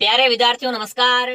प्यारे विद्यार्थियों नमस्कार।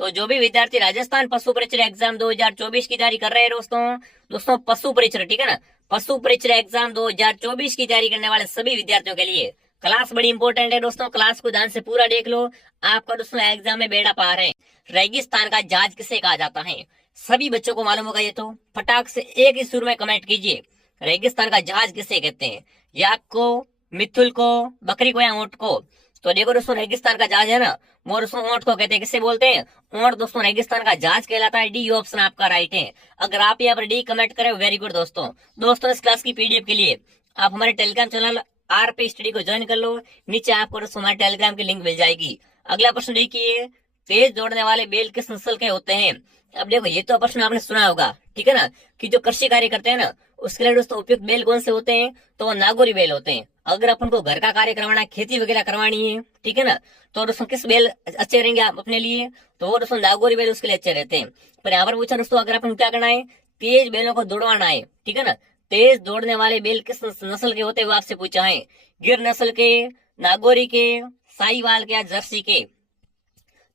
तो जो भी विद्यार्थी राजस्थान पशु परीक्षा एग्जाम 2024 की तैयारी कर रहे हैं दोस्तों पशु परीक्षा, ठीक है ना, पशु परीक्षा एग्जाम 2024 की तैयारी करने वाले सभी विद्यार्थियों के लिए क्लास बड़ी इंपॉर्टेंट है दोस्तों। क्लास को ध्यान से पूरा देख लो। आपका दोस्तों एग्जाम में बेड़ा पार है। रेगिस्तान का जहाज किसे कहा जाता है? सभी बच्चों को मालूम होगा ये तो। फटाक से एक ही सुर में कमेंट कीजिए, रेगिस्तान का जहाज किसे कहते हैं? याक को, मिथुल को, बकरी को या ऊंट को? तो देखो दोस्तों, रेगिस्तान का जहाज है ना, वो दोस्तों ऊंट को कहते हैं। किससे बोलते हैं? ऊंट दोस्तों रेगिस्तान का जहाज कहलाता है। डी ऑप्शन आपका राइट है। अगर आप यहाँ पर डी कमेंट करें, वेरी गुड दोस्तों इस क्लास की पीडीएफ के लिए आप हमारे टेलीग्राम चैनल आरपी स्टडी को ज्वाइन कर लो। नीचे आपको दोस्तों हमारे टेलीग्राम की लिंक मिल जाएगी। अगला प्रश्न देखिए, तेज दौड़ने वाले बैल किस नस्ल के होते हैं? अब देखो, ये तो प्रश्न आपने सुना होगा, ठीक है ना, कि जो कृषि कार्य करते हैं ना, उसके लिए दोस्तों उपयुक्त बैल कौन से होते हैं? तो वो नागौरी बैल होते हैं। अगर अपन को घर का कार्य करवाना है, खेती वगैरह करवानी है, ठीक है ना, तो दोस्तों किस बैल अच्छे रहेंगे आप अपने लिए? तो वो दोस्तों नागौरी बैल उसके लिए अच्छे रहते हैं। पर यहाँ पर पूछा दोस्तों, अगर अपन क्या करना है, तेज बैलों को दौड़वाना है, ठीक है ना, तेज दौड़ने वाले बैल किस नस्ल के होते हैं वो आपसे पूछा है। गिर नस्ल के, नागौरी के, साहीवाल के या जर्सी के?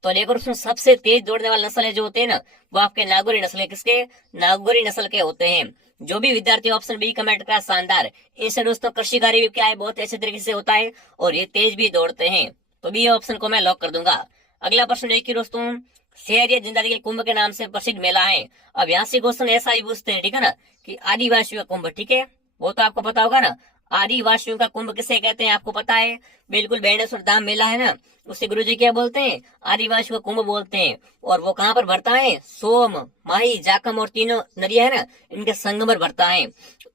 तो देखो उसमें सबसे तेज दौड़ने वाले नस्ल है जो होते हैं ना, वो आपके नागौरी नस्ल है। किसके? नागौरी नस्ल के होते हैं। जो भी विद्यार्थी ऑप्शन बी कमेंट करा, शानदार। इनसे दोस्तों कृषि कार्य भी क्या है, बहुत अच्छे तरीके से होता है और ये तेज भी दौड़ते हैं। तो बी ऑप्शन को मैं लॉक कर दूंगा। अगला प्रश्न देखिए दोस्तों, शहर या जिंदारी के कुंभ के नाम से प्रसिद्ध मेला है। अब यहाँ से क्वेश्चन ऐसा ही पूछते हैं, ठीक है ना, कि आदिवासियों का कुंभ, ठीक है, वो तो आपको पता होगा ना। आदिवासियों का कुंभ किसे कहते हैं आपको पता है? बिल्कुल, बेणेश्वर धाम मेला है ना, उसे गुरुजी क्या बोलते हैं? आदिवासियों का कुंभ बोलते हैं। और वो कहाँ पर भरता है? सोम, माही, जाखम और तीनों नदियां है ना, इनके संगम पर भरता है।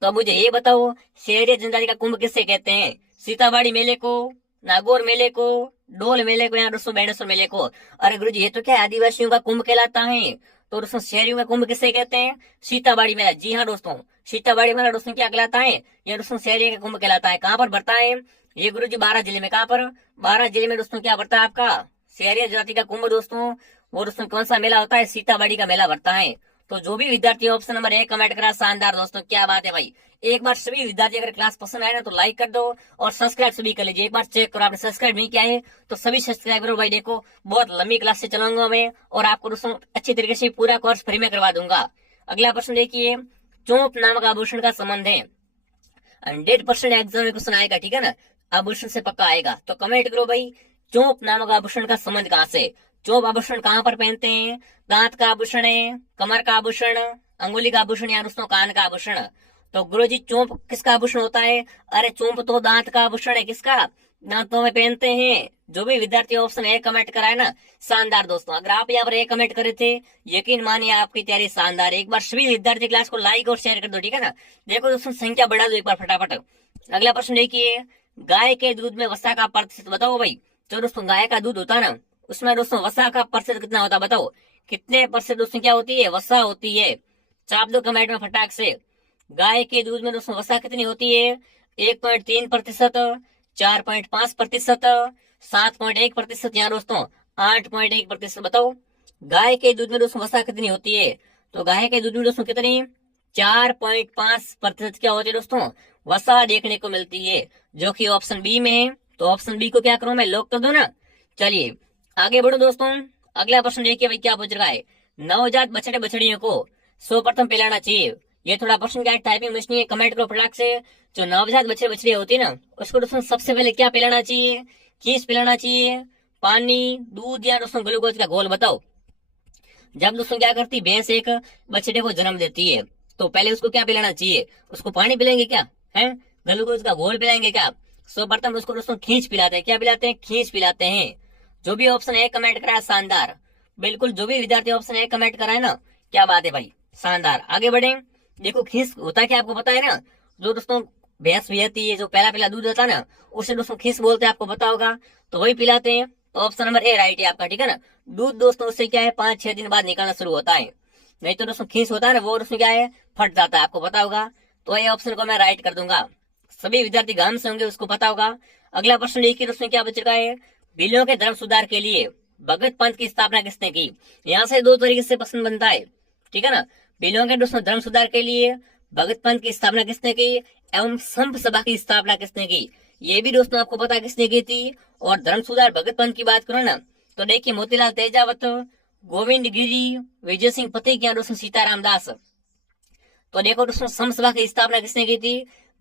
तो मुझे ये बताओ, शहरिया जनजाति का कुंभ किसे कहते हैं? सीताबाड़ी मेले को, नागौर मेले को, डोल मेले को या दोस्तों बेणेश्वर मेले को? अरे गुरुजी, ये तो क्या आदिवासियों का कुंभ कहलाता है। तो दोस्तों शहरियों का कुंभ किसे कहते हैं? सीताबाड़ी मेला। जी हाँ दोस्तों, सीताबाड़ी मेला दोस्तों क्या कहलाता है? ये दोस्तों शहरिया का कुंभ कहलाता है। कहाँ पर भरता है ये गुरुजी? 12 जिले में। कहाँ पर? 12 जिले में दोस्तों क्या भरता है आपका शहरिया जाति का कुंभ दोस्तों। वो दोस्तों कौन सा मेला होता है? सीताबाड़ी का मेला भरता है। तो जो भी विद्यार्थी ऑप्शन नंबर 1 कमेंट करा, शानदार दोस्तों, क्या बात है भाई। एक बार सभी विद्यार्थी अगर क्लास पसंद आए ना तो लाइक कर दो और सब्सक्राइब सभी कर लीजिए। एक बार चेक करो, आपने सब्सक्राइब नहीं किया है तो सभी सब्सक्राइब करो भाई। देखो, बहुत लंबी क्लास से चलाऊंगा मैं और आपको दोस्तों अच्छी तरीके से पूरा कोर्स फ्री में करवा दूंगा। अगला प्रश्न देखिए, चोप नामक आभूषण का संबंध है। 100% एग्जाम में क्वेश्चन आएगा, ठीक है ना, आभूषण से पक्का आएगा। तो कमेंट करो भाई, चोप नामक आभूषण का संबंध कहाँ से? चोप आभूषण कहाँ पर पहनते हैं? दांत का आभूषण है, कमर का आभूषण, अंगुली का आभूषण या दोस्तों कान का आभूषण? तो गुरुजी चोप किसका आभूषण होता है? अरे चोप तो दांत का आभूषण है। किसका? दांतों में पहनते हैं। जो भी विद्यार्थी ऑप्शन ए कमेंट कराए ना, शानदार दोस्तों। अगर आप यहाँ पर ए कमेंट करे थे, यकीन मानिए आपकी तैयारी शानदार। एक बार सभी विद्यार्थी क्लास को लाइक और शेयर कर दो, ठीक है ना। देखो दोस्तों, संख्या बढ़ा दो एक बार फटाफट। अगला प्रश्न देखिए, गाय के दूध में वसा का प्रतिशत बताओ भाई। जो दोस्तों गाय का दूध होता है ना, उसमें दोस्तों वसा का प्रतिशत कितना होता है बताओ। कितने प्रतिशत दोस्तों क्या होती है? वसा होती है। चाप दो कमेंट में फटाक से। गाय के दूध में दोस्तों वसा कितनी होती है? 1.3%, 4.5%, 7.1% या दोस्तों 8.1%? बताओ, गाय के दूध में दोस्तों वसा कितनी होती है? तो गाय के दूध में दोस्तों कितनी? 4.5% क्या होती है दोस्तों? वसा देखने को मिलती है, जो कि ऑप्शन बी में है। तो ऑप्शन बी को क्या करूं मैं, लॉक कर दूं ना। चलिए आगे बढ़ो दोस्तों। अगला प्रश्न देखिए भाई, क्या पूछ रहा है। नवजात बछड़े बछड़ियों को सर्वप्रथम पिलाना चाहिए। ये थोड़ा प्रश्न क्या है, टाइपिंग मिस नहीं है, कमेंट करो फटाक से। जो नवजात बछड़े बछड़ी होती है ना, उसको दोस्तों सबसे पहले क्या पिलाना चाहिए? खीस पिलाना चाहिए, पानी, दूध या दोस्तों ग्लूकोज का घोल? बताओ। जब दोस्तों क्या करती भैंस एक बछड़े को जन्म देती है, तो पहले उसको क्या पिलाना चाहिए? उसको पानी पिलाएंगे क्या है? ग्लूकोज का घोल पिलाएंगे क्या? सर्वप्रथम उसको दोस्तों खींच पिलाते हैं। क्या पिलाते हैं? खींच पिलाते हैं। जो भी ऑप्शन है कमेंट करा है, शानदार। बिल्कुल, जो भी विद्यार्थी ऑप्शन है कमेंट करा है ना, क्या बात है भाई, शानदार। आगे बढ़े। देखो, खींच होता क्या आपको पता है ना। जो दोस्तों भैंस भी है, जो पहला पहला दूध होता है ना, उसे दोस्तों खींच बोलते हैं, आपको पता होगा। तो वही पिलाते हैं। तो ऑप्शन नंबर ए राइट है आपका, ठीक है ना। दूध दोस्तों उससे क्या है, 5-6 दिन बाद निकलना शुरू होता है। नहीं तो दोस्तों खींच होता है ना, वो दोस्तों क्या है, फट जाता है, आपको पता होगा। तो ये ऑप्शन को मैं राइट कर दूंगा। सभी विद्यार्थी गांव से होंगे, उसको पता होगा। अगला प्रश्न देखिए दोस्तों, क्या बच रहा है। बिलों के धर्म सुधार के लिए भगत पंथ की स्थापना किसने की? यहाँ से दो तरीके से प्रश्न बनता है, ठीक है ना। बिलों के दोस्तों धर्म सुधार के लिए भगत पंथ की स्थापना किसने की, एवं संत सभा की स्थापना किसने की? ये भी दोस्तों आपको पता किसने की थी। और धर्म सुधार भगत पंथ की बात करो ना, तो देखिए मोतीलाल तेजावत, गोविंद गिरी, विजय सिंह पति क्या दोस्तों सीताराम दास। तो देखो दोस्तों सम सभा की स्थापना किसने की थी?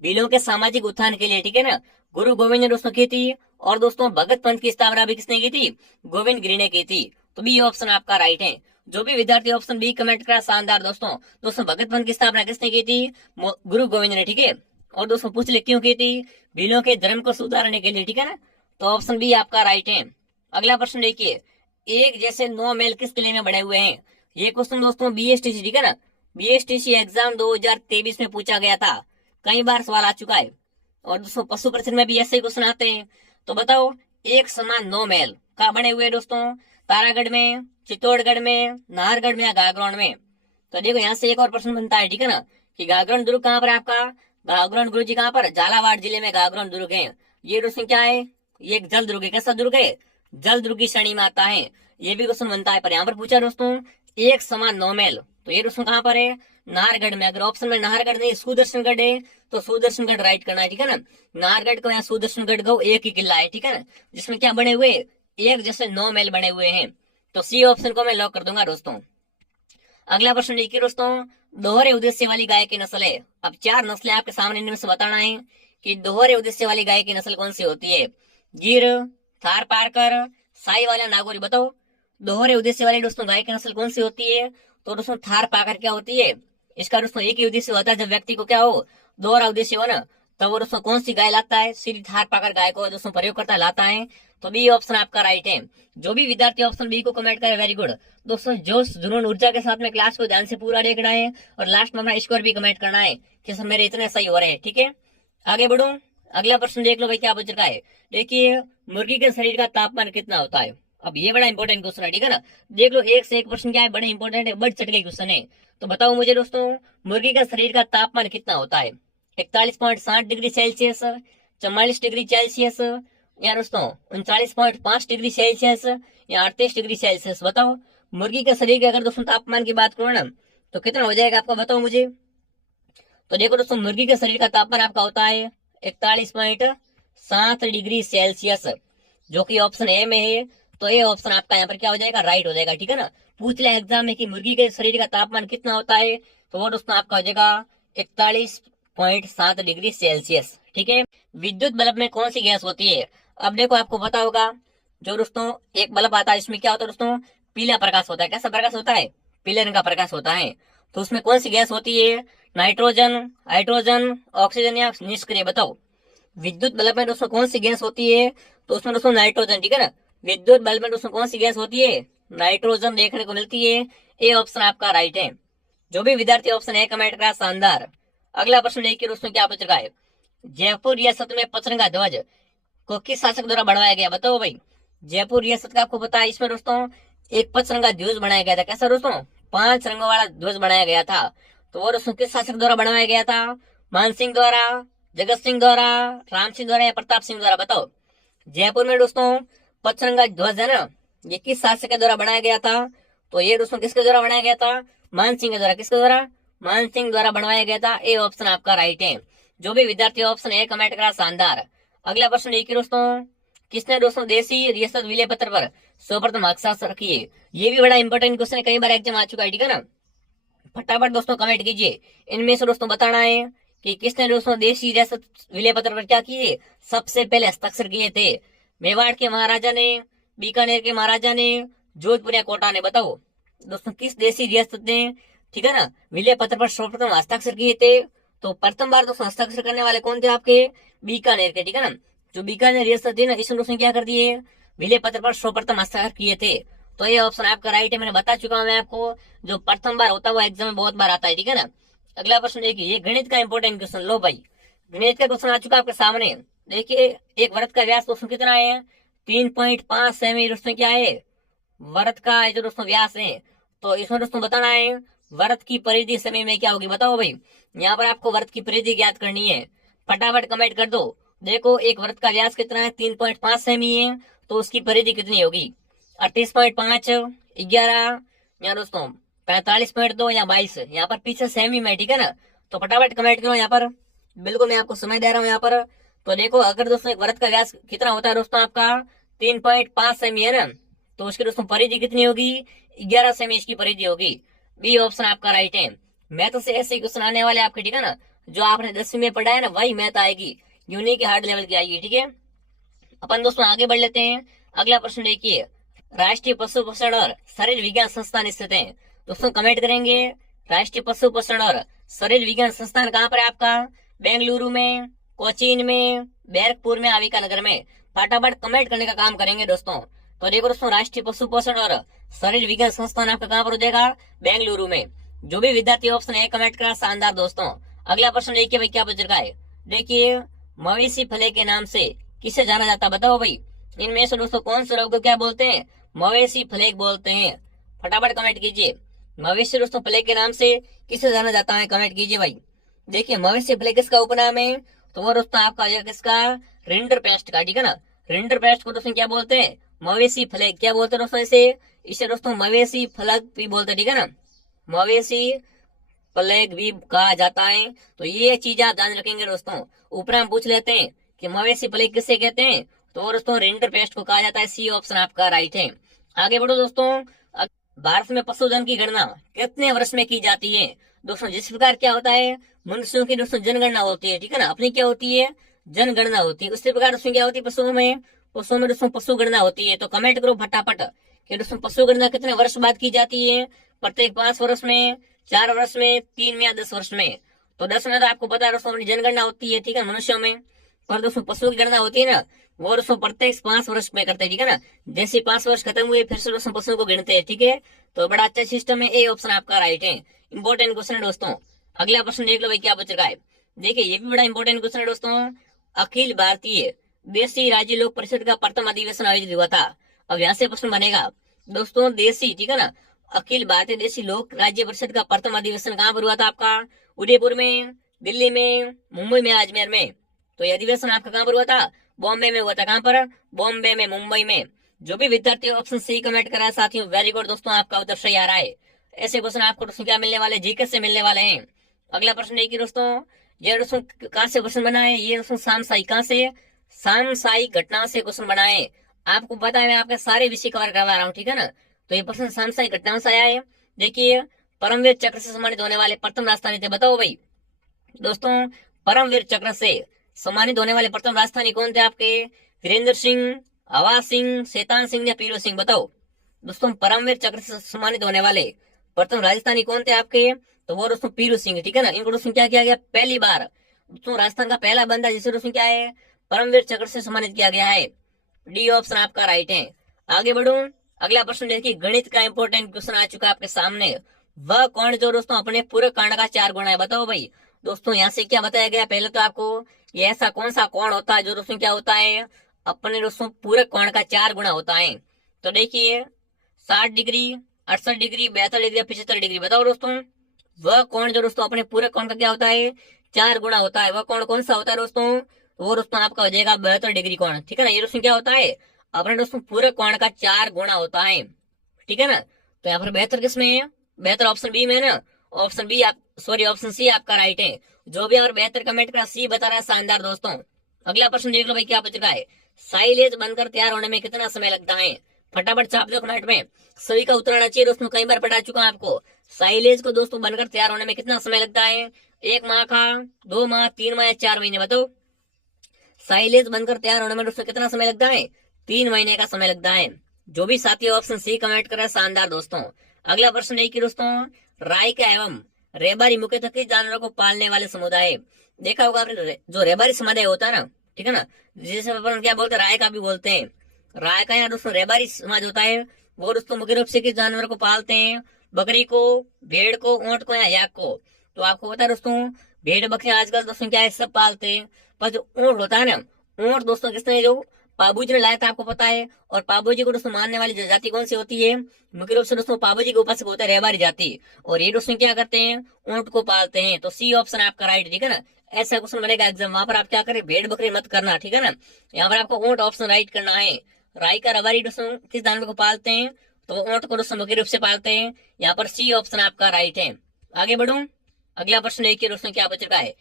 भीलों के सामाजिक उत्थान के लिए, ठीक है ना, गुरु गोविंद ने दोस्तों की थी। और दोस्तों भगत पंथ की स्थापना भी किसने की थी? गोविंद गिरी ने की थी। तो बी ऑप्शन आपका राइट है। जो भी विद्यार्थी ऑप्शन बी कमेंट करा शानदार दोस्तों। दोस्तों भगत पंथ की स्थापना किसने की थी? गुरु गोविंद ने, ठीक है। और दोस्तों पूछ ले क्यों की थी? भीलों के धर्म को सुधारने के लिए, ठीक है ना। तो ऑप्शन बी आपका राइट है। अगला प्रश्न देखिए, एक जैसे 9 मेल किस किले में बने हुए हैं? ये क्वेश्चन दोस्तों बीएसटीसी, ठीक है ना, बीएसटीसी एग्जाम 2023 में पूछा गया था, कई बार सवाल आ चुका है। और दोस्तों पशु परिषद में भी ऐसे क्वेश्चन आते हैं। तो बताओ एक समान 9 महल कहाँ बने हुए दोस्तों? तारागढ़ में, चित्तौड़गढ़ में, नाहरगढ़ में या गागरोन में? तो देखो यहाँ से एक और प्रश्न बनता है, ठीक है ना, कि गागरोन दुर्ग कहाँ पर है आपका? गागरोन गुरु जी कहाँ पर? झालावाड़ जिले में गागरोन दुर्ग है। ये दोस्तों क्या है? ये एक जल दुर्ग है। कैसा दुर्ग है? जल दुर्ग की श्रेणी में आता है। ये भी क्वेश्चन बनता है। पर यहाँ पर पूछा दोस्तों एक समान 9 महल, तो ये दोस्तों कहाँ पर है? नाहरगढ़ में। अगर ऑप्शन में नाहरगढ़ नहीं सुदर्शनगढ़ है तो सुदर्शनगढ़ राइट करना है, ठीक है ना। नाहरगढ़ को या सुदर्शनगढ़ को एक ही किला है, ठीक है ना, जिसमें क्या बने हुए? एक जैसे 9 महल बने हुए हैं। तो सी ऑप्शन को मैं लॉक कर दूंगा दोस्तों। अगला प्रश्न देखिए दोस्तों, दोहरे उद्देश्य वाली गाय की नस्ल है। अब 4 नस्लें आपके सामने, इनमें से बताना है कि दोहरे उद्देश्य वाली गाय की नस्ल कौन सी होती है? गिर, थार पारकर, साहीवाल, नागौरी। बताओ दोहरे उद्देश्य वाली दोस्तों गाय की नस्ल कौन सी होती है? तो दोस्तों थार पाकर क्या होती है? इसका दोस्तों एक ही उद्देश्य होता है, जब व्यक्ति को क्या हो, दोहरा उद्देश्य हो ना, तो वो दोस्तों कौन सी गाय लाता है? सीधी थार पाकर गाय को दोस्तों प्रयोग करता लाता है। तो बी ऑप्शन आपका राइट है। जो भी विद्यार्थी ऑप्शन बी को कमेंट करे वेरी गुड। दोस्तों जोश जुनून ऊर्जा के साथ में क्लास को ध्यान से पूरा देखना है और लास्ट में अपना स्कोर भी कमेंट करना है कि सर मेरे इतने सही हो रहे हैं, ठीक है। आगे बढ़ो, अगला प्रश्न देख लो भाई क्या पूछ रखा है। देखिए मुर्गी के शरीर का तापमान कितना होता है? अब ये बड़ा इंपॉर्टेंट क्वेश्चन है, ठीक है ना। देख लो एक से एक प्रश्न क्या है, बड़े इंपॉर्टेंट है, बढ़ चढ़ के क्वेश्चन है। तो बताओ मुझे दोस्तों मुर्गी का शरीर का तापमान कितना होता है? 41.7 डिग्री सेल्सियस, 44 डिग्री सेल्सियस, या दोस्तों 39.5 डिग्री सेल्सियस, या 38 डिग्री सेल्सियस? बताओ मुर्गी के शरीर के अगर दोस्तों तापमान की बात करो ना तो कितना हो जाएगा आपका, बताओ मुझे। तो देखो दोस्तों मुर्गी के शरीर का तापमान आपका होता है 41.7 डिग्री सेल्सियस, जो कि ऑप्शन ए में है। तो ये ऑप्शन आपका यहाँ पर क्या हो जाएगा, राइट हो जाएगा, ठीक है ना। पूछ लिया एग्जाम में कि मुर्गी के शरीर का तापमान कितना होता है, तो वो दोस्तों आपका हो जाएगा 41.7 डिग्री सेल्सियस, ठीक है। विद्युत बल्ब में कौन सी गैस होती है? अब देखो आपको पता होगा, जो दोस्तों एक बल्ब आता है इसमें क्या होता है दोस्तों, पीला प्रकाश होता है। कैसा प्रकाश होता है? पीले रंग का प्रकाश होता है। तो उसमें कौन सी गैस होती है? नाइट्रोजन, हाइड्रोजन, ऑक्सीजन या निष्क्रिय? बताओ विद्युत बल्ब में दोस्तों कौन सी गैस होती है? तो उसमें दोस्तों नाइट्रोजन, ठीक है ना। विद्युत बल्ब में दोस्तों कौन सी गैस होती है? नाइट्रोजन देखने को मिलती है। ए ऑप्शन आपका राइट है। जो भी विद्यार्थी ऑप्शन ए कमेंट करा शानदार। अगला प्रश्न देखिए दोस्तों क्या पूछ रखा है। जयपुर रियासत में पचरंगा ध्वज को किस शासक द्वारा बढ़वाया गया? बताओ भाई जयपुर रियासत का आपको पता है, इसमें दोस्तों एक पचरंगा ध्वज बनाया गया था। कैसा दोस्तों? 5 रंगों वाला ध्वज बनाया गया था। तो वो दोस्तों किस शासक द्वारा बनवाया गया था? मान सिंह द्वारा, जगत सिंह द्वारा, राम सिंह द्वारा या प्रताप सिंह द्वारा? बताओ जयपुर में दोस्तों पचरंगा ध्वज है ना, ये किस शासक के द्वारा बनाया गया था? तो ये दोस्तों किसके द्वारा बनाया गया था? मान सिंह के द्वारा। किसके द्वारा? मान सिंह द्वारा बनवाया गया था। ए ऑप्शन आपका राइट है। जो भी विद्यार्थी ऑप्शन ए कमेंट करा शानदार। अगला प्रश्न देखिए दोस्तों, किसने दोस्तों देशी रियासत विलय पत्र पर सर्वप्रथम हस्ताक्षर किए? ये भी बड़ा इंपॉर्टेंट क्वेश्चन है, कई बार एग्जाम आ चुका है, ठीक है ना। फटाफट दोस्तों कमेंट कीजिए, इनमें से दोस्तों बताना है कि किसने दोस्तों देशी रियासत विलय पत्र पर क्या किए, सबसे पहले हस्ताक्षर किए थे। मेवाड़ के महाराजा ने, बीकानेर के महाराजा ने, जोधपुर या कोटा ने? बताओ दोस्तों किस देशी रियासत ने, ठीक है ना, विलय पत्र पर सर्वप्रथम हस्ताक्षर किए थे? तो प्रथम बार दोस्तों हस्ताक्षर करने वाले कौन थे आपके? बीकानेर के, ठीक है ना। जो बीकानेर रियासत थी ना, इसमें दोस्तों क्या कर दिए, विलय पत्र पर सर्वप्रथम हस्ताक्षर किए थे। तो ये ऑप्शन आपका राइट है। मैंने बता चुका हूं मैं आपको, जो प्रथम बार होता है वो एग्जाम में बहुत बार आता है, ठीक है ना। अगला प्रश्न देखिए, ये गणित का इंपॉर्टेंट क्वेश्चन। लो भाई गणित का क्वेश्चन आ चुका आपके सामने। देखिए एक वृत्त का व्यास दोस्तों कितना है? 3.5 सेमी दोस्तों क्या है, वृत्त का जो दोस्तों व्यास है। तो इसमें दोस्तों बताना है वृत्त की परिधि सेमी में क्या होगी? बताओ भाई, यहाँ पर आपको वृत्त की परिधि ज्ञात करनी है। फटाफट कमेंट कर दो। देखो एक वृत्त का व्यास कितना है? 3.5 सेमी है, तो उसकी परिधि कितनी होगी? 38.5, 11 या दोस्तों 45.2 या 22? यहाँ पर पीछे सेमी में, ठीक है ना। तो फटाफट कमेंट करो यहाँ पर, बिल्कुल मैं आपको समय दे रहा हूँ यहाँ पर। तो देखो अगर दोस्तों एक वृत्त का व्यास कितना होता है दोस्तों आपका? 3.5 सेमी है ना, तो उसकी दोस्तों परिधि कितनी होगी, 11 सेमी इसकी परिधि होगी। बी ऑप्शन आपका राइट है। मैथ से ऐसे क्वेश्चन आने वाले आपके, ठीक है ना, जो आपने 10वीं में पढ़ा है ना वही मैथ आएगी, यूनिक हार्ड लेवल की आएगी, ठीक है। अपन दोस्तों आगे बढ़ लेते हैं। अगला प्रश्न देखिए, राष्ट्रीय पशु पोषण और शरीर विज्ञान संस्थान स्थित है। दोस्तों कमेंट करेंगे, राष्ट्रीय पशु पोषण और शरीर विज्ञान संस्थान कहाँ पर है आपका, बेंगलुरु में, कोचीन में, बैरकपुर में, आविका नगर में। फटाफट कमेंट करने का काम करेंगे दोस्तों। तो देखो दोस्तों, राष्ट्रीय पशु पोषण और शरीर विज्ञान संस्थान आपका कहाँ पर हो जाएगा, बेंगलुरु में। जो भी विद्यार्थी ऑप्शन ए कमेंट करा, शानदार दोस्तों। अगला प्रश्न देखिए भाई क्या पूछ रखा है। देखिए, मवेशी फले के नाम से किसे जाना जाता है, बताओ भाई। इनमें से दोस्तों कौन से रोग को क्या बोलते हैं, मवेशी फ्लेग बोलते हैं। फटाफट कमेंट कीजिए, मवेशी दोस्तों फ्लेग के नाम से किसे जाना जाता है, कमेंट कीजिए भाई। देखिए, मवेशी फ्लेग किसका उपनाम है, तो वो दोस्तों आपका किसका, रिंडर पेस्ट का, ठीक है ना। रिंडर पेस्ट को दोस्तों क्या बोलते हैं, मवेशी फ्लेग। क्या बोलते हैं दोस्तों इसे दोस्तों मवेशी फ्लग भी बोलते हैं, ठीक है ना, मवेशी फ्लैग भी कहा जाता है। तो ये चीज आप ध्यान रखेंगे दोस्तों। ऊपर हम पूछ लेते हैं कि मवेशी फ्लैग किसे कहते हैं, तो दोस्तों रिंडर पेस्ट को कहा जाता है। सी ऑप्शन आपका राइट है। आगे बढ़ो दोस्तों। भारत में पशुधन की गणना कितने वर्ष में की जाती है, दोस्तों जिस प्रकार क्या होता है, मनुष्यों की दोस्तों जनगणना होती है, ठीक है ना, अपनी क्या होती है, जनगणना होती है। उसी प्रकार दोस्तों क्या होती है, पशुओं में दोस्तों पशु गणना होती है। तो कमेंट करो फटाफट कि दोस्तों पशु गणना कितने वर्ष बाद की जाती है, प्रत्येक 5 वर्ष में, 4 वर्ष में, 3 में या 10 वर्ष में। तो 10 में तो आपको पता है दोस्तों अपनी जनगणना होती है, ठीक है, मनुष्यों में। पर दोस्तों पशुओं की गणना होती है ना, वो दोस्तों प्रत्येक 5 वर्ष में करते हैं, ठीक है ना। जैसे 5 वर्ष खत्म हुए फिर से दोस्तों पशुओं को गिनते हैं, ठीक है। तो बड़ा अच्छा सिस्टम है, ए ऑप्शन आपका राइट है। इंपॉर्टेंट क्वेश्चन है दोस्तों। अगला प्रश्न देख लो भाई क्या बच रहा है। देखिए, ये भी बड़ा इंपॉर्टेंट क्वेश्चन है दोस्तों। अखिल भारतीय देसी राज्य लोक परिषद का प्रथम अधिवेशन आयोजित हुआ था। अब यहाँ से प्रश्न बनेगा दोस्तों, देसी, ठीक है ना, अखिल भारतीय देसी लोक राज्य परिषद का प्रथम अधिवेशन कहाँ पर हुआ था आपका, उदयपुर में, दिल्ली में, मुंबई में, अजमेर में। तो यह अधिवेशन आपका कहाँ पर हुआ था, बॉम्बे में हुआ था। कहाँ पर, बॉम्बे में, मुंबई में। जो भी विद्यार्थी ऑप्शन सी कमेंट करा साथियों, वेरी गुड दोस्तों, आपका उत्तर सही आ रहा है। ऐसे क्वेश्चन आपको दोस्तों क्या मिलने वाले, जीके से मिलने वाले हैं। अगला प्रश्न देखिए दोस्तों, ये दोस्तों कहाँ से क्वेश्चन बना है, ये दोस्तों सामसाई, कहाँ से, सामसाई घटना से क्वेश्चन बना है। आपको पता है मैं आपके सारे विषय कवर करवा रहा हूँ, ठीक है ना। तो ये प्रश्न सामसाई घटना से आया है। देखिए, परमवीर चक्र से सम्मानित होने वाले प्रथम राजस्थानी थे, बताओ भाई। दोस्तों परमवीर चक्र से सम्मानित होने वाले प्रथम राजस्थानी कौन थे आपके, वीरेंद्र सिंह, आवाज सिंह, शैतान सिंह या पीरो सिंह, बताओ। दोस्तों परमवीर चक्र से सम्मानित होने वाले प्रथम राजस्थानी कौन थे आपके, तो वो दोस्तों पीरू सिंह, ठीक है ना। इनको दोस्तों क्या किया गया, पहली बार दोस्तों राजस्थान का पहला बंदा जिसे दोस्तों क्या है, परमवीर चक्र से सम्मानित किया गया है। डी ऑप्शन आपका राइट है। आगे बढ़ू। अगला प्रश्न देखिए, गणित का इंपॉर्टेंट क्वेश्चन आ चुका है आपके सामने। वह कौन जो दोस्तों अपने पूरे कर्ण का 4 गुना है, बताओ भाई। दोस्तों यहाँ से क्या बताया गया, पहले तो आपको ये ऐसा कौन सा कोण होता है जो दोस्तों क्या होता है, अपने दोस्तों पूरे कोण का 4 गुना होता है। तो देखिए, 60 डिग्री, 68 डिग्री, 72 डिग्री, 75 डिग्री, बताओ दोस्तों। वह कोण जो दोस्तों अपने पूरे कोण का क्या होता है, 4 गुना होता है। वह कोण कौन सा होता है दोस्तों, वो दोस्तों आपका हो जाएगा 72 डिग्री कोण, ठीक है ना। ये दोस्तों क्या होता है, अपने दोस्तों पूरे कोण का 4 गुना होता है, ठीक है ना। तो यहाँ पर 72 किसमें है, 72 ऑप्शन बी में ना। ऑप्शन बी आप, सॉरी ऑप्शन सी आपका राइट है। जो भी और 72 कमेंट का सी बता रहा है, शानदार दोस्तों। अगला प्रश्न देख लो भाई क्या बच रहा है। साइलेज बनकर तैयार होने में कितना समय लगता है, फटाफट छाप दो कमेंट में। सभी का उत्तर आना चाहिए दोस्तों, कई बार पढ़ा चुका हूं आपको। साइलेज को दोस्तों बनकर तैयार होने में कितना समय लगता है, 1 माह का, 2 माह, 3 माह या 4 महीने, बताओ। साइलेज बनकर तैयार होने में दोस्तों कितना समय लगता है, 3 महीने का समय लगता है। जो भी साथी ऑप्शन सी कमेंट कर रहा है, शानदार दोस्तों। अगला प्रश्न देखिए दोस्तों, रायका एवं रेबारी मुख्यतः किस जानवरों को पालने वाले समुदाय। देखा होगा आपने, जो रेबारी समुदाय होता है ना, ठीक है ना, जिसे अपन क्या बोलते हैं, राय का भी बोलते हैं। राय का यहाँ दोस्तों रेबारी समाज होता है। वो दोस्तों मुख्य रूप से किस जानवर को पालते हैं, बकरी को, भेड़ को, ऊंट को या याक को। तो आपको पता है दोस्तों, भेड़ बकरी आजकल दोस्तों क्या है, सब पालते हैं। पर जो ऊंट होता है ना, ऊंट दोस्तों किसने, जो पाबूजी ने लाया था, आपको पता है। और पाबूजी को दोस्तों मानने वाली जाति कौन सी होती है, मुख्य रूप से दोस्तों पाबूजी के उपासक होता है रेबारी जाति। और ये दोस्तों क्या करते हैं, ऊंट को पालते हैं। तो सी ऑप्शन आपका राइट, ठीक है ना। ऐसा क्वेश्चन बनेगा एग्जाम, वहां पर आप क्या करें, भेड़ बकरी मत करना, ठीक है ना। यहाँ पर आपको ऊंट ऑप्शन राइट करना है। राय का रबारी दोस्तों किस जानवर को पालते हैं, तो ऊंट को दोस्तों मुख्य रूप से पालते हैं। यहाँ पर सी ऑप्शन आपका राइट है। आगे बढ़ू। अगला प्रश्न देखिए दोस्तों क्या बच रहा है।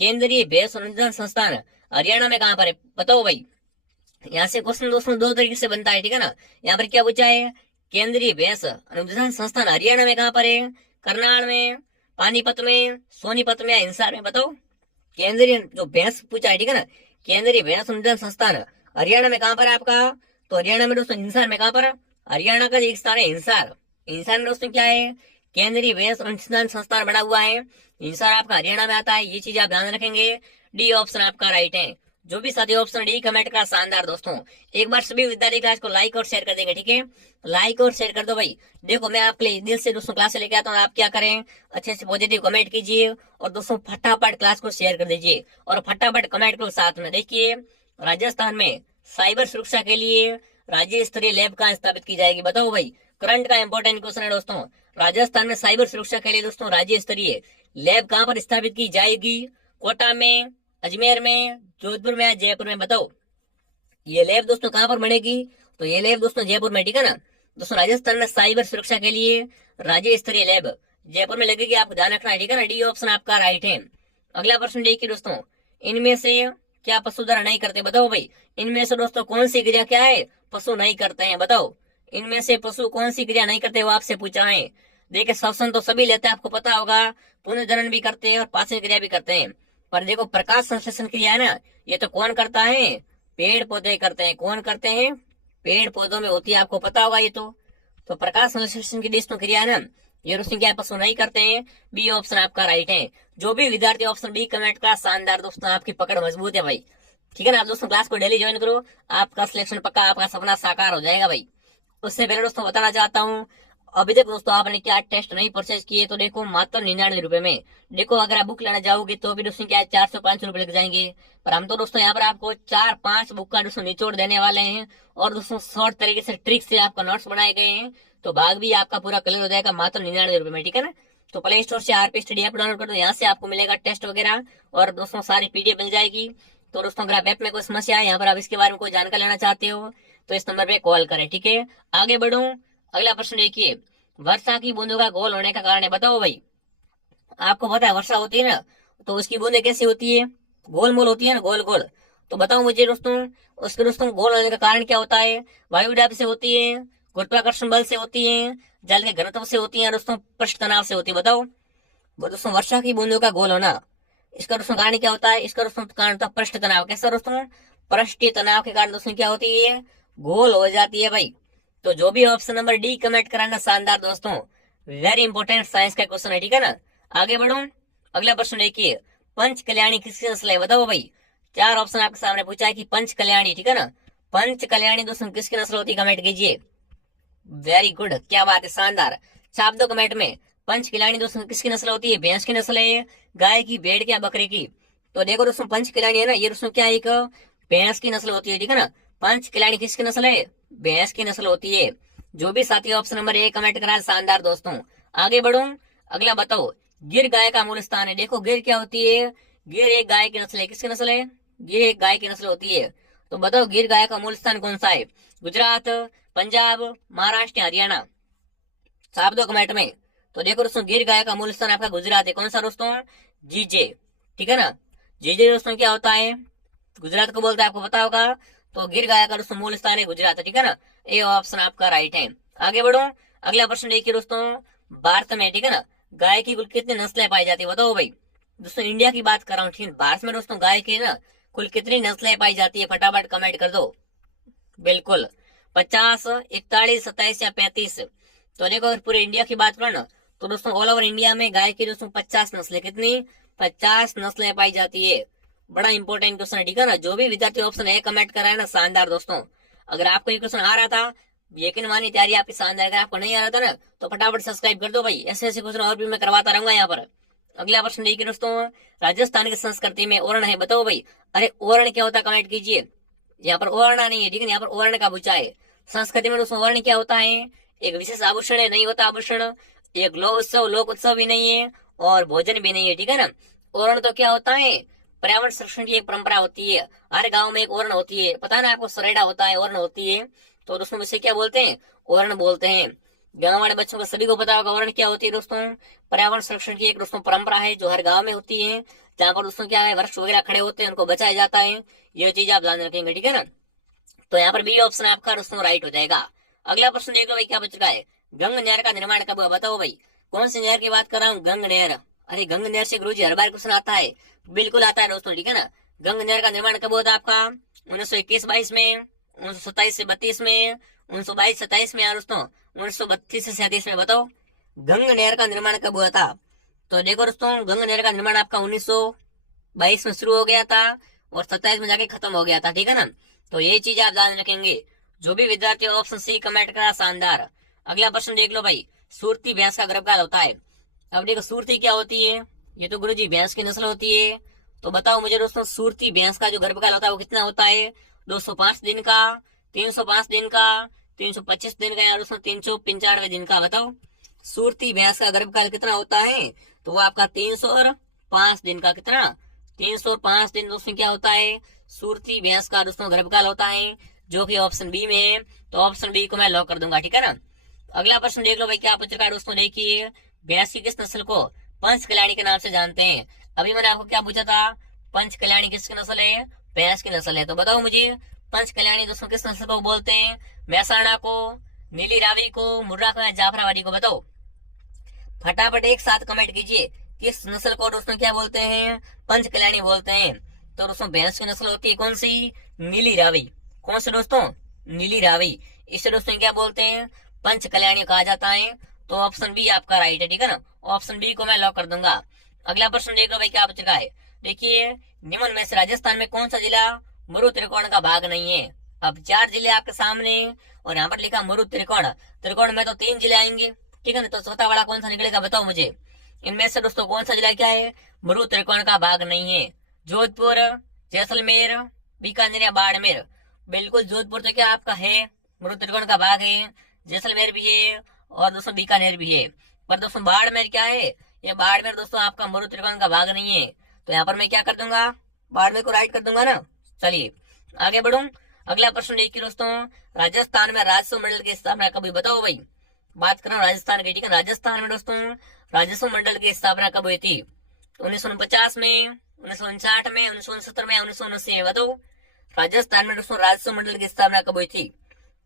केंद्रीय भेड़ संवर्धन संस्थान हरियाणा में कहां पर है, बताओ भाई। यहाँ से क्वेश्चन दोस्तों दो तरीके से बनता है, ठीक है ना। यहाँ पर क्या पूछा है, केंद्रीय भैंस अनुसंधान संस्थान हरियाणा में कहाँ पर है, करनाल में, पानीपत में, सोनीपत में या हिसार में, बताओ। केंद्रीय जो भैंस पूछा है, ठीक है ना, केंद्रीय भैंस अनुसंधान संस्थान हरियाणा में कहाँ पर है आपका, तो हरियाणा में दोस्तों हिसार में, कहाँ पर, हरियाणा का एक स्थान है हिसार। हिसार में दोस्तों क्या है, केंद्रीय भैंस अनुसंधान संस्थान बना हुआ है, हिसार आपका हरियाणा में आता है, ये चीज आप ध्यान रखेंगे। डी ऑप्शन आपका राइट है। जो भी साथी ऑप्शन डी कमेंट का शानदार दोस्तों। एक बार सभी विद्यार्थी क्लास को लाइक और शेयर कर देंगे, ठीक है, लाइक और शेयर कर दो भाई। देखो मैं आपके लिए दिल से दोस्तों क्लास लेके आता हूँ, आप क्या करें, अच्छे से पॉजिटिव कमेंट कीजिए और दोस्तों फटाफट क्लास को शेयर कर दीजिए और फटाफट कमेंट को साथ में। देखिए राजस्थान में साइबर सुरक्षा के लिए राज्य स्तरीय लैब कहाँ स्थापित की जाएगी, बताओ भाई। करंट का इंपॉर्टेंट क्वेश्चन है दोस्तों। राजस्थान में साइबर सुरक्षा के लिए दोस्तों राज्य स्तरीय लैब कहाँ पर स्थापित की जाएगी, कोटा में, अजमेर में, जोधपुर में या जयपुर में, बताओ। ये लैब दोस्तों कहाँ पर बनेगी, तो ये लैब दोस्तों जयपुर में, ठीक है ना। दोस्तों राजस्थान में साइबर सुरक्षा के लिए राज्य स्तरीय लैब जयपुर में लगेगी, आपको ध्यान रखना है, ठीक है ना। डी ऑप्शन आपका राइट है। अगला प्रश्न देखिए दोस्तों, इनमें से क्या पशुधन नहीं करते, बताओ भाई। इनमें से दोस्तों कौन सी क्रिया क्या है, पशु नहीं करते हैं, बताओ। इनमें से पशु कौन सी क्रिया नहीं करते, वो आपसे पूछा है। देखिए श्वसन तो सभी लेते हैं, आपको पता होगा, पुनर्जनन भी करते हैं और पाचन क्रिया भी करते हैं। पर देखो प्रकाश संश्लेषण क्रिया है ना, ये तो कौन करता है, पेड़ पौधे करते हैं। कौन करते हैं, पेड़ पौधों में होती है, आपको पता होगा ये तो प्रकाश संश्लेषण की दोस्तों क्रिया है ना, ये रोशनी क्या पशु नहीं करते हैं। बी ऑप्शन आपका राइट है। जो भी विद्यार्थी ऑप्शन बी कमेंट का शानदार दोस्तों, आपकी पकड़ मजबूत है भाई, ठीक है ना। आप दोस्तों क्लास को डेली ज्वाइन करो, आपका सिलेक्शन पक्का, आपका सपना साकार हो जाएगा भाई। उससे पहले दोस्तों बताना चाहता हूँ, अभी तक दोस्तों आपने क्या टेस्ट नहीं परचेज किए तो देखो मात्र 99 रुपए में। देखो अगर आप बुक लेना जाओगे तो भी दोस्तों क्या है 400-500 रुपए लग जाएंगे। पर हम तो दोस्तों यहाँ पर आपको 4-5 बुक का दोस्तों निचोड़ देने वाले हैं और दोस्तों शॉर्ट तरीके से ट्रिक से आपका नोट्स बनाए गए हैं, तो भाग भी आपका पूरा क्लियर हो जाएगा मात्र 99 रुपए में, ठीक है ना। तो प्ले स्टोर से आरपी स्टडी ऐप डाउनलोड कर दो, यहाँ से आपको मिलेगा टेस्ट वगैरह और दोस्तों सारी पीडीएफ मिल जाएगी। तो दोस्तों अगर आप ऐप में कोई समस्या है, यहाँ पर आप इसके बारे में कोई जानकारी लेना चाहते हो तो इस नंबर पे कॉल करें, ठीक है। आगे बढ़ो, अगला प्रश्न देखिए, वर्षा की बूंदों का गोल होने का कारण है, बताओ भाई। आपको पता है वर्षा होती है ना, तो उसकी बूंदें कैसी होती है, गोल मोल होती है ना, गोल गोल। तो बताओ मुझे दोस्तों, उसके दोस्तों गोल होने का कारण क्या होता है। वायुदाब से होती है, गुरुत्वाकर्षण बल से होती है, जल के घनत्व से होती है, दोस्तों पृष्ठ तनाव से होती है, बताओ। वो दोस्तों वर्षा की बूंदों का गोल होना, इसका दोस्तों कारण क्या होता है, इसका दोस्तों कारण होता है पृष्ठ तनाव। कैसा दोस्तों, पृष्ठ तनाव के कारण दोस्तों क्या होती है, गोल हो जाती है भाई। तो जो भी ऑप्शन नंबर डी कमेंट कराना शानदार दोस्तों, वेरी इंपॉर्टेंट साइंस का क्वेश्चन है, ठीक है ना। आगे बढ़ो, अगला प्रश्न देखिए, पंच कल्याणी किसकी नस्ल है, बताओ भाई। चार ऑप्शन आपके सामने पूछा है कि पंच कल्याणी, ठीक है ना, पंच कल्याणी दोस्तों किसकी नस्ल होती है, कमेंट कीजिए। वेरी गुड, क्या बात है, शानदार। छाप दो कमेंट में, पंच कल्याणी दोस्तों किसकी नस्ल होती है, भैंस की नस्ल है, गाय की, भेड़ की या बकरी की। तो देखो दोस्तों पंच कल्याणी है ना, ये दोस्तों क्या है, एक भैंस की नस्ल होती है, ठीक है ना। पंच कल्याणी किसकी नस्ल है, भैंस की नस्ल होती है। जो भी साथी ऑप्शन नंबर ए कमेंट करा है, शानदार दोस्तों। आगे बढ़ो, अगला बताओ, गिर गाय का मूल स्थान है। देखो गिर क्या होती है, गिर एक गाय की नस्ल है, किसकी नस्ल है, गिर एक गाय की नस्ल होती है। तो बताओ गिर गाय का मूल स्थान कौन सा है, गुजरात, पंजाब, महाराष्ट्र, हरियाणा। छाप दो कमेंट में। तो देखो दोस्तों गिर गाय का मूल स्थान आपका गुजरात है, कौन सा दोस्तों, जीजे, ठीक है ना। जीजे दोस्तों क्या होता है, गुजरात को बोलता है, आपको पता होगा। तो गिर गाय का दोस्तों मूल स्थान है गुजरात, ठीक है ना। ये ऑप्शन आपका राइट है। आगे बढ़ो, अगला प्रश्न देखिए दोस्तों, भारत में, ठीक है ना, गाय की कुल कितनी नस्लें पाई जाती है, बताओ भाई। दोस्तों इंडिया की बात कर रहा हूँ, ठीक है। भारत में दोस्तों गाय की ना कुल कितनी नस्लें पाई जाती है, फटाफट कमेंट कर दो। बिल्कुल 50, 41, 27 या 35। तो देखो अगर पूरे इंडिया की बात करो ना, तो दोस्तों ऑल ओवर इंडिया में गाय की दोस्तों 50 नस्लें, कितनी, 50 नस्लें पाई जाती है। बड़ा इंपॉर्टेंट क्वेश्चन है, ठीक है ना। जो भी विद्यार्थी ऑप्शन ए कमेंट कर रहा है ना, शानदार दोस्तों। अगर आपको ये क्वेश्चन आ रहा था, यकीन मानिए तैयारी आपकी शानदार। अगर आपको नहीं आ रहा था ना, तो फटाफट सब्सक्राइब कर दो भाई, ऐसे ऐसे क्वेश्चन और भी मैं करवाता रहूंगा यहाँ पर। अगला प्रश्न देखिए दोस्तों, राजस्थान की संस्कृति में ओरण है, बताओ भाई। अरे ओरण क्या होता है, कमेंट कीजिए। यहाँ पर ओरणा नहीं है, ठीक है, यहाँ पर ओरण का पूछा है। संस्कृति में दोस्तों वर्ण क्या होता है, एक विशेष आभूषण है, नहीं होता आभूषण, एक लोक उत्सव भी नहीं है और भोजन भी नहीं है, ठीक है ना। ओरण तो क्या होता है, पर्यावरण संरक्षण की एक परंपरा होती है। हर गांव में एक ओरण होती है, पता है ना आपको, सरेड़ा होता है, ओरण होती है। तो दोस्तों इसे क्या बोलते हैं, ओरण बोलते हैं। गाँव वाले बच्चों को सभी को पता होगा ओरण क्या होती है दोस्तों, पर्यावरण संरक्षण की एक दोस्तों परंपरा है जो हर गाँव में होती है, जहाँ पर दोस्तों क्या है वृक्ष वगैरह खड़े होते हैं, उनको बचाया जाता है। ये चीज आप ध्यान रखेंगे, ठीक है ना। तो यहाँ पर बी ऑप्शन आपका दोस्तों राइट हो जाएगा। अगला प्रश्न देख लो भाई क्या बच चुका है। गंग नहर का निर्माण कब हुआ, बताओ भाई। कौन सी नहर की बात कर रहा हूँ, गंग नहर। अरे गंग नहर से गुरुजी हर बार क्वेश्चन आता है, बिल्कुल आता है दोस्तों, ठीक है ना। गंग नहर का निर्माण कब हुआ था आपका 1921-22 में, 1927 से 32 में, 1922-27 में, यार दोस्तों 1932 से 37 में। बताओ गंग नहर का निर्माण कब हुआ था। तो देखो दोस्तों गंग नहर का निर्माण आपका 1922 में शुरू हो गया था और 27 में जाके खत्म हो गया था, ठीक है ना। तो ये चीज आप ध्यान रखेंगे। जो भी विद्यार्थी ऑप्शन सी कमेंट करा शानदार। अगला प्रश्न देख लो भाई, सुरती भैंस का गर्भकाल होता है। अब देखो सुरती क्या होती है, ये तो गुरुजी भैंस की नस्ल होती है। तो बताओ मुझे दोस्तों सुरती भैंस का जो गर्भकाल होता है वो कितना होता है, 205 दिन का, 305 दिन का, 325 दिन का, या दोस्तों 395 दिन का। बताओ सुरती भैंस का गर्भकाल कितना होता है, तो वो आपका 305 दिन का। कितना, 305 दिन दोस्तों क्या होता है, सुरती भैंस का दोस्तों गर्भकाल होता है, जो कि ऑप्शन बी में है। तो ऑप्शन बी को मैं लॉक कर दूंगा, ठीक है ना। अगला प्रश्न देख लो भाई क्या पूछ रखा है दोस्तों, देखिए भैंस की किस नस्ल को पंच कल्याणी के नाम से जानते हैं। अभी मैंने आपको क्या पूछा था, पंच कल्याणी किसकी नस्ल है, भैंस की नस्ल है। तो बताओ मुझे पंच कल्याणी दोस्तों किस नस्ल को बोलते हैं, महसाणा को, नीली रावी को, मुर्रा को, या जाफराबादी को। बताओ फटाफट एक साथ कमेंट कीजिए, किस नस्ल को दोस्तों क्या बोलते हैं, पंच कल्याणी बोलते हैं। तो दोस्तों भैंस की नस्ल होती है कौन सी, नीली रावी। कौन से दोस्तों, नीली रावी। इसे दोस्तों क्या बोलते हैं, पंच कल्याणी कहा जाता है। तो ऑप्शन बी आपका राइट है, ठीक है ना। ऑप्शन बी को मैं लॉक कर दूंगा। अगला प्रश्न देख लो भाई क्या बच रहा है। देखिए निम्न में से राजस्थान में कौन सा जिला मरु त्रिकोण का भाग नहीं है। अब 4 जिले आपके सामने और यहाँ पर लिखा मरु त्रिकोण। त्रिकोण में तो 3 जिले आएंगे, ठीक है ना। तो चौथा वाला कौन सा निकलेगा, बताओ मुझे। इनमें से दोस्तों कौन सा जिला क्या है, मरु त्रिकोण का भाग नहीं है। जोधपुर, जैसलमेर, बीकानेर या बाड़मेर। बिल्कुल जोधपुर तो क्या आपका है, मरु त्रिकोण का भाग है। जैसलमेर भी है और दोस्तों बीकानेर भी है। पर दोस्तों बाड़मेर क्या है, ये बाड़मेर दोस्तों आपका मरु त्रिकोण का भाग नहीं है। तो यहाँ पर मैं क्या कर दूंगा, बाड़मेर को राइट कर दूंगा ना। चलिए आगे बढ़ूं। अगला प्रश्न देखिए दोस्तों, राजस्थान में राजस्व मंडल की स्थापना कभी, बताओ भाई। बात कर रहा हूँ राजस्थान की, ठीक है। राजस्थान में दोस्तों राजस्व मंडल की स्थापना कब हुई थी, 1949 में, 1959 में, 1969 में, 1979 में। बताओ राजस्थान में दोस्तों राजस्व मंडल की स्थापना कब हुई थी।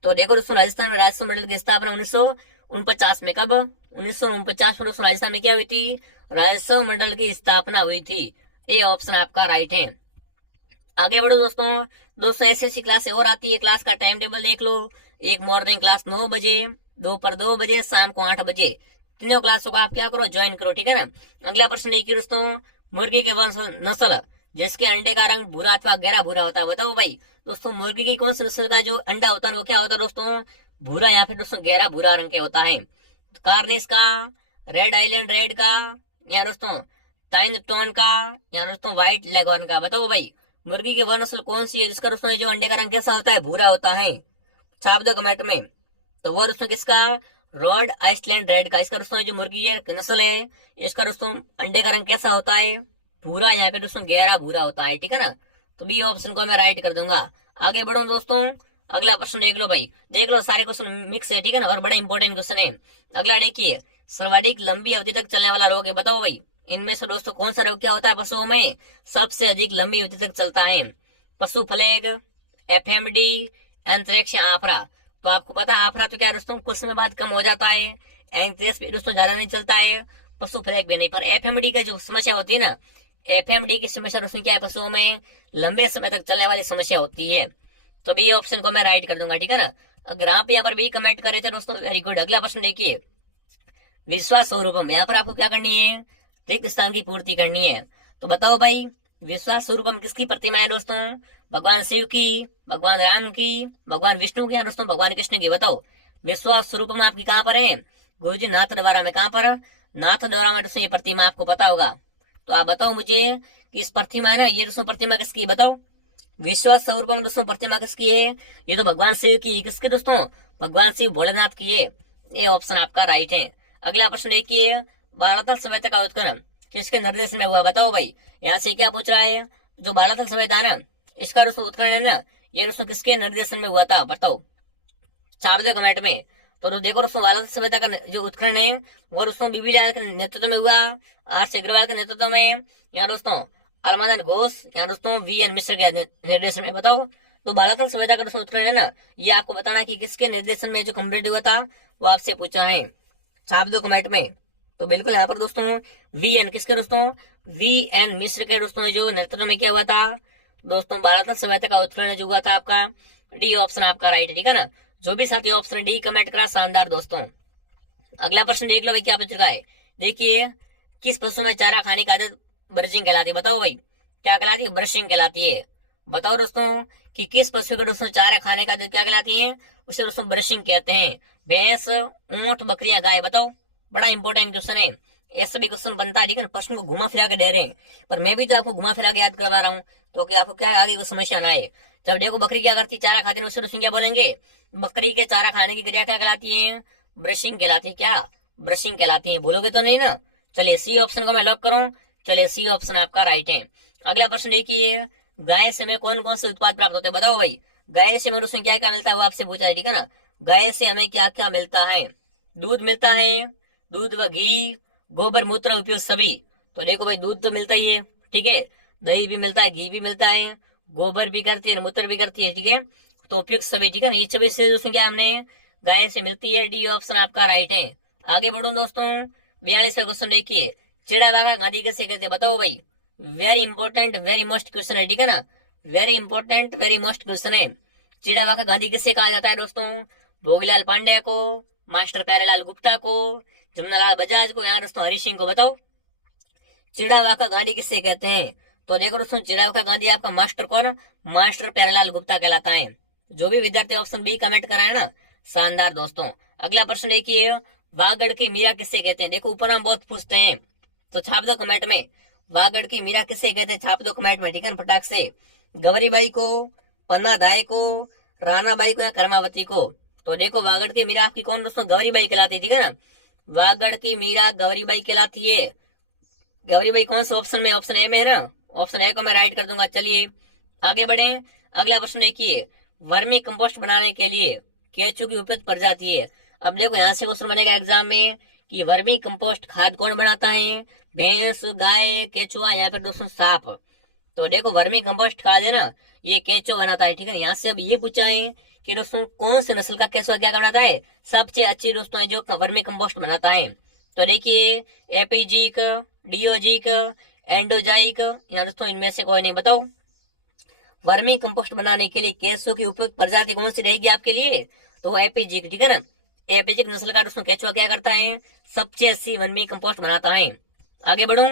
तो देखो दोस्तों राजस्थान में राजस्व मंडल की स्थापना 1949 में। कब, 1949 में दोस्तों राजस्थान में क्या हुई थी, राजस्व मंडल की स्थापना हुई थी। ये ऑप्शन आपका राइट है। आगे बढ़ो दोस्तों। दोस्तों एसएससी क्लास और आती है, क्लास का टाइम टेबल देख लो। एक मॉर्निंग क्लास 9 बजे, दोपहर 2 बजे, शाम को 8 बजे। तीनों क्लासों को आप क्या करो, ज्वाइन करो, ठीक है ना। अगला प्रश्न देखिए दोस्तों, मुर्गी के वंश नस्ल जिसके अंडे का रंग भूरा अथवा गहरा भूरा होता है। बताओ भाई दोस्तों मुर्गी की कौन सी नस्ल का जो अंडा होता है वो क्या होता है दोस्तों, भूरा या फिर दोस्तों गहरा भूरा रंग के होता है। कार्निस का, रेड आइलैंड रेड का, या दोस्तों टाइन टोन का, या दोस्तों व्हाइट लेगॉर्न का। बताओ भाई मुर्गी की वह नस्ल कौन सी है जिसका दोस्तों जो अंडे का रंग कैसा होता है, भूरा होता है। छाप दो कमेंट में। तो वो दोस्तों किसका, रोड आइसलैंड रेड का। इसका दोस्तों जो मुर्गी है नस्ल है, इसका दोस्तों अंडे का रंग कैसा होता है, भूरा या फिर दोस्तों गहरा भूरा होता है, ठीक है ना। तो बी ऑप्शन को मैं राइट कर दूंगा। आगे बढ़ो दोस्तों। अगला प्रश्न देख लो भाई, देख लो सारे क्वेश्चन मिक्स है, ठीक है ना, और बड़ा इंपॉर्टेंट क्वेश्चन है। अगला देखिए, सर्वाधिक लंबी अवधि तक चलने वाला रोग है। बताओ भाई इनमें से दोस्तों कौन सा रोग क्या होता है पशुओं में, सबसे अधिक लंबी अवधि तक चलता है। पशु प्लेग, एफएमडी, एंथ्रेक्स, आफरा। तो आपको पता है आफरा तो क्या दोस्तों कुछ समय बाद कम हो जाता है, एंथ्रेक्स भी दोस्तों ज्यादा नहीं चलता है, पशु प्लेग भी नहीं। पर एफएमडी का जो समस्या होती है ना, एफएमडी की समस्या दोस्तों क्या है, पशुओं में लंबे समय तक चलने वाली समस्या होती है। तो बी ऑप्शन को मैं राइट कर दूंगा, ठीक है ना। अगर आप यहाँ पर भी कमेंट करे थे दोस्तों, वेरी गुड। अगला प्रश्न देखिए, विश्वास स्वरूपम, यहाँ पर आपको क्या करनी है, रिक्त स्थान की पूर्ति करनी है। तो बताओ भाई विश्वास स्वरूपम किसकी प्रतिमा है दोस्तों, भगवान शिव की, भगवान राम की, भगवान विष्णु की, या दोस्तों भगवान कृष्ण की। बताओ विश्वास स्वरूपम आपकी कहाँ पर है, गुरुजी नाथ द्वारा में। कहाँ पर, नाथ द्वारा में दोस्तों ये प्रतिमा आपको पता होगा। तो आप बताओ मुझे कि इस प्रतिमा है ना, ये दोस्तों प्रतिमा किसकी, बताओ विश्वास स्वरूपम दोस्तों प्रतिमा किसकी है, ये तो भगवान शिव की। किसके दोस्तों, भगवान शिव भोलेनाथ की है। ये ऑप्शन आपका राइट है। अगला प्रश्न देखिए, बालाथल सभ्यता का उत्खनन किसके निर्देशन में हुआ। बताओ भाई यहाँ से क्या पूछ रहा है, जो बालाथल सभ्यता है ना, इसका दोस्तों उत्खनन है ना, ये दोस्तों किसके निर्देशन में हुआ था, बताओ छाप दे कमेंट में। तो देखो दोस्तों बालाथल सभ्यता का जो उत्खनन है वो दोस्तों बीबी लाल के नेतृत्व में हुआ, आर अग्रवाल के नेतृत्व में, या दोस्तों अलमादन घोष, या दोस्तों वी एन मिश्र के निर्देशन में। बताओ तो बालातल संविदा का दोस्तों उत्तरण है ना, ये आपको बताना कि किसके निर्देशन में जो कम्प्लीट हुआ था वो आपसे पूछा है, छाप दो कमेंट में। तो बिल्कुल यहाँ पर दोस्तों VN किसके दोस्तों, VN मिश्र के दोस्तों जो नेतृत्व में क्या हुआ था दोस्तों, बालातल संविदा का उत्तरण जो हुआ था आपका डी ऑप्शन आपका राइट है, ठीक है ना। जो भी साथी ऑप्शन डी कमेंट करा शानदार दोस्तों। अगला प्रश्न देख लो भाई क्या पूछ रहा है, देखिए किस पशु में चारा खाने की आदत ब्रशिंग कहलाती है, बताओ भाई क्या कहलाती है, ब्रशिंग कहलाती है। बताओ दोस्तों कि किस पशु को दोस्तों चारा खाने की आदत क्या कहलाती है, उसे दोस्तों ब्रशिंग कहते हैं। भैंस, ऊंट, बकरियां, गाय, बताओ। बड़ा इंपॉर्टेंट क्वेश्चन है, ऐसा भी क्वेश्चन बनता है, ठीक है। प्रश्न को घुमा फिरा के दे रहे हैं, पर मैं भी तो आपको घुमा फिरा के याद करवा रहा हूँ, तो कि आपको क्या आगे वो समस्या ना आए। जब देखो बकरी क्या करती है, चारा खाती है, उसे दोस्तों क्या बोलेंगे, बकरी के चारा खाने की क्रिया क्या कहलाती है, ब्रशिंग कहलाती है। क्या, ब्रशिंग कहलाती है, भूलोगे तो नहीं ना। चलिए सी ऑप्शन को मैं लॉक करूं, चलिए सी ऑप्शन आपका राइट है। अगला प्रश्न देखिए, गाय से हमें कौन कौन से उत्पाद प्राप्त होते हैं, बताओ भाई। गाय से हमें उसमें क्या क्या मिलता है वो आपसे पूछा है, ठीक है ना। गाय से हमें क्या क्या मिलता है, दूध मिलता है, दूध व घी, गोबर मूत्र उपयोग सभी। तो देखो भाई दूध तो मिलता ही है, ठीक है, दही भी मिलता है, घी भी मिलता है, गोबर भी करती है, मूत्र भी करती है, ठीक है। तो उपयुक्त सभी, ठीक है ना, ये सभी से दोस्तों क्या हमने गाय से मिलती है, डी ऑप्शन आपका राइट है। आगे बढ़ो दोस्तों, 42वां क्वेश्चन देखिए, चिड़ावाघा गांधी कैसे कहते हैं, बताओ भाई। Very important, very most question है, ठीक है ना, very important, very most question है। चिड़ावाघा गांधी किससे कहा जाता है दोस्तों, भोगीलाल पांड्या को, मास्टर प्यारेलाल गुप्ता को, जमुनालाल बजाज को, यहाँ दोस्तों हरि सिंह को। बताओ चिड़ावाघा गांधी किससे कहते हैं, तो देखो दोस्तों चिड़ावाघा गांधी आपका मास्टर कौन, मास्टर प्यारेलाल गुप्ता कहलाता है। जो भी विद्यार्थी ऑप्शन बी कमेंट करा है ना, शानदार दोस्तों। अगला प्रश्न देखिए, वागड़ की मीरा किससे कहते हैं, देखो ऊपर हम बहुत पूछते हैं, तो छाप दो कमेंट में, वागड़ की मीरा किससे कहते हैं, छाप दो कमेंट में, ठीक है, फटाक से। गौरीबाई को, पन्ना दाई को, राना बाई को, या कर्मावती को। तो देखो वागड़ की मीरा आपकी कौन दोस्तों, गौरीबाई कहलाती है, ठीक है ना। वागड़ की मीरा गौरीबाई कहलाती है। गौरीबाई कौन सा ऑप्शन में, ऑप्शन ए में है ना, ऑप्शन ए को मैं राइट कर दूंगा। चलिए आगे बढ़े, अगला प्रश्न देखिए, वर्मी कंपोस्ट बनाने के लिए केंचुआ की उपयुक्त प्रजाति है। अब देखो यहाँ से क्वेश्चन बनेगा एग्जाम में कि वर्मी कंपोस्ट खाद कौन बनाता है, भैंस, गाय, केंचुआ या फिर दोस्तों सांप। तो देखो वर्मी कंपोस्ट खाद है ना, ये केंचुआ बनाता है, ठीक है। यहाँ से अब ये पूछा है कि दोस्तों कौन से नस्ल का केंचुआ क्या बनाता है, सबसे अच्छी दोस्तों है जो वर्मी कंपोस्ट बनाता है। तो देखिए एपीजिक, डियोजिक, एंडोजाइक, या दोस्तों इनमें से कोई नहीं, बताओ। वर्मी कंपोस्ट बनाने के लिए केंचुआ की उपयुक्त प्रजाति कौन सी रहेगी आपके लिए, तो एपीजिक, ठीक है ना। एपीजिक नस्ल का दोस्तों केंचुआ क्या करता है, सबसे अच्छी वर्मी कंपोस्ट बनाता है। आगे बढ़ो,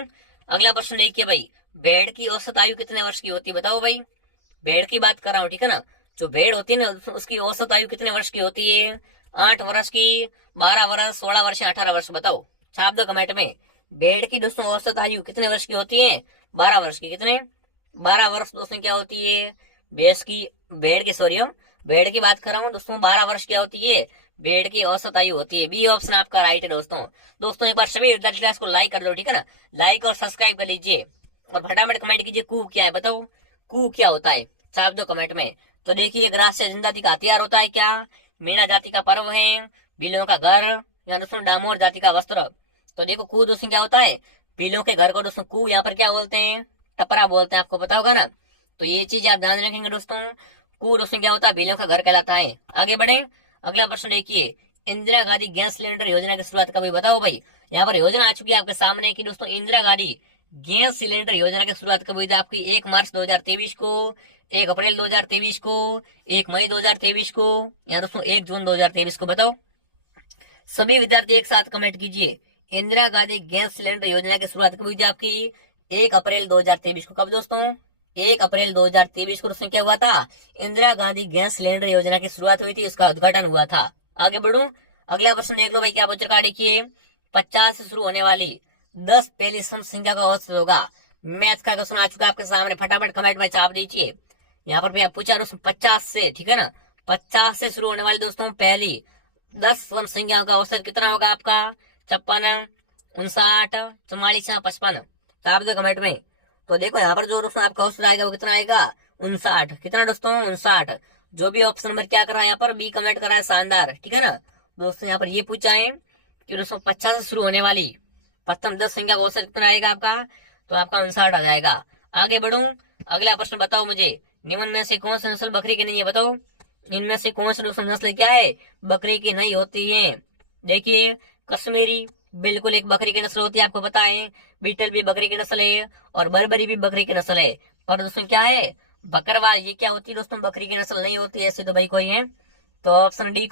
अगला प्रश्न देखिए भाई, भेड़ की औसत आयु कितने वर्ष की होती है, बताओ भाई। भेड़ की बात कर रहा हूँ, ठीक है ना। जो भेड़ होती है ना उसकी औसत आयु कितने वर्ष की होती है, 8 वर्ष की, 12 वर्ष, 16 वर्ष, 18 वर्ष, बताओ। छाप दो कमेंट में, भेड़ की दोस्तों औसत आयु कितने वर्ष की होती है, 12 वर्ष की। कितने, 12 वर्ष दोस्तों क्या होती है, भैंस की, भेड़ की, सॉरी भेड़ की बात कर रहा हूँ दोस्तों, 12 वर्ष क्या होती है, भेड़ की औसत आयु होती है। बी ऑप्शन आपका राइट है दोस्तों। दोस्तों एक बार सभी विद्यार्थी क्लास को लाइक कर दो, ठीक है ना, लाइक और सब्सक्राइब कर लीजिए, और फटाफट कमेंट कीजिए कू क्या है, बताओ कू क्या होता है, छाप दो कमेंट में। तो देखिए ग्रास्य जनजाति का हथियार होता है क्या, मीणा जाति का पर्व है, बिलों का घर, या दोस्तों डामोर जाति का वस्त्र। तो देखो कू दोस्तों क्या होता है, बिलों के घर को दोस्तों कू यहाँ पर क्या बोलते हैं, टपरा बोलते हैं, आपको पता होगा ना। तो ये चीज आप ध्यान रखेंगे दोस्तों, कू दोस्तों क्या होता है, बिलों का घर कहलाता है। आगे बढ़े, अगला प्रश्न देखिए, इंदिरा गांधी गैस सिलेंडर योजना की शुरुआत कभी, बताओ भाई। यहाँ पर योजना आ चुकी है आपके सामने कि दोस्तों इंदिरा गांधी गैस सिलेंडर योजना की शुरुआत कब हुई थी आपकी, 1 मार्च 2023 को, 1 अप्रैल 2023 को, 1 मई 2023 को, या दोस्तों 1 जून 2023 को, बताओ। सभी विद्यार्थी एक साथ कमेंट कीजिए, इंदिरा गांधी गैस सिलेंडर योजना की शुरुआत कब हुई थी आपकी, 1 अप्रैल 2023 को। कब दोस्तों, 1 अप्रैल 2023 को दोस्तों क्या हुआ था, इंदिरा गांधी गैस सिलेंडर योजना की शुरुआत हुई थी, उसका उद्घाटन हुआ था। आगे बढ़ू, अगला प्रश्न देख लो भाई क्या पूछ रखा है, देखिए 50 से शुरू होने वाली 10 पहली सम संख्या का औसत होगा। मैथ का क्वेश्चन आ चुका है आपके सामने, फटाफट कमेंट में छाप दीजिए। यहाँ पर मैं पूछा दोस्तों 50 से, ठीक है ना, 50 से शुरू होने वाली दोस्तों पहली 10 सम संख्याओं का औसत कितना होगा आपका, 56, 59, 44, 55, छाप दो कमेंट में। तो देखो यहाँ पर जो दोस्तों आपका औसत आएगा वो कितना आएगा, 59, कितना दोस्तों 59। जो भी ऑप्शन नंबर क्या कर रहा है यहाँ पर बी कमेंट कर रहा है, शानदार, ठीक है ना। दोस्तों यहाँ पर ये पूछा है कि दोस्तों 50 से शुरू होने वाली प्रथम 10 संख्या का औसत कितना आएगा आपका, तो आपका 59 आ जाएगा। आगे बढ़ूं, अगला प्रश्न बताओ मुझे, निम्न में से कौन सी नस्ल बकरी की नहीं है, बताओ। इनमें से कौन सी नस्ल क्या है, बकरी की नहीं होती है। देखिए, कश्मीरी बिल्कुल एक बकरी की नस्ल होती है, आपको पता है। बीटल भी बकरी की नस्ल है, और बर्बरी भी बकरी की नस्ल है। और दोस्तों क्या है, बकरवाल, ये क्या होती है दोस्तों, बकरी की नस्ल नहीं होती, ऐसे तो भाई कोई है। तो ऑप्शन डी